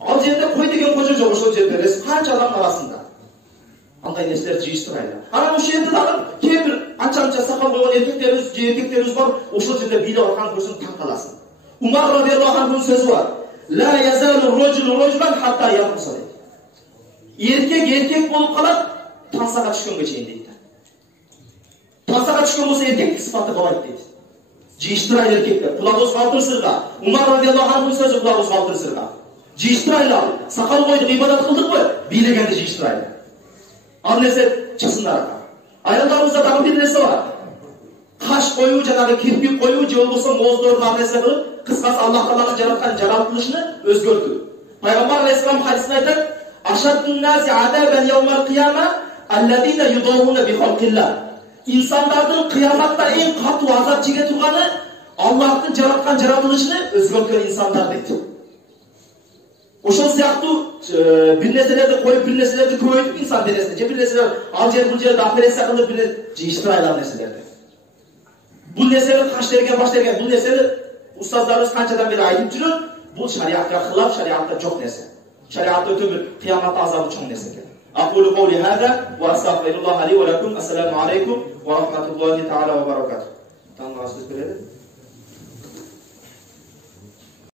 Ал жерде кой деген кожо жок, ошол жерде канча адамдын арасында. Андай нерселерди жыйыштырайлы. Анан ошол жерде дагы кээ бир анча сакал койгон эркектерибиз бар, ошол жерде бийлеп аткан көрсөң таң каласың. Умар радиаллаху анхунун сөзү бар. La yazalu rajulu rajulan hatta yaqsa. Erkek болуп калат, тансага түшкөнгө чейин дейт. Тансага түшкөн болсо эркектик сыфаты калат дейт. Жыйыштырайлы эркектер, кулагыбыз калтырсырга. Умар радиаллаху анхунун сөзү кулагыбыз калтырсырга. Жыйыштырайлы. Сакал койдук, ибадат кылдыкпы? Бийлегенди жыйыштырайлы. Ал нерсе чысындар. Аялдарыбызда дагы бир нерсе бар. Каш коюу, жанагы кирпик коюу, же болбосо мооздорду ар нерсе кылып, кыскасы Аллах Тааланын жараткан жаратылышын өзгөртүү. Пайгамбар алейхиссалам хадисинде айтат: "Ашаддун наси адабан яумал кияма аллазина юдауна би халқилла." İnsanların kıyamatta en katı azap çeke turganı Allah'ın жараткан жаратылышын өзгөрткөн insanlar deydi. Ошол сыяктуу бир нерселерди коюп, бир нерселерди көбөйтүп инсан денесине, же бир нерселер ал жер бул жерде операция кылып бир жыйыштырайлар нерселерди. Бул нерсени каш терген, баш терген, бул нерсени устаздарыбыз канчадан бери айтып жүрөт. Бул шариатка кылап, шариатта жок нерсе. Шариатта өтө бир кыяматта азабы чоң нерсе экен. أقول قولي هذا وأستغفر الله لي ولكم. السلام عليكم ورحمة الله تعالى وبركاته.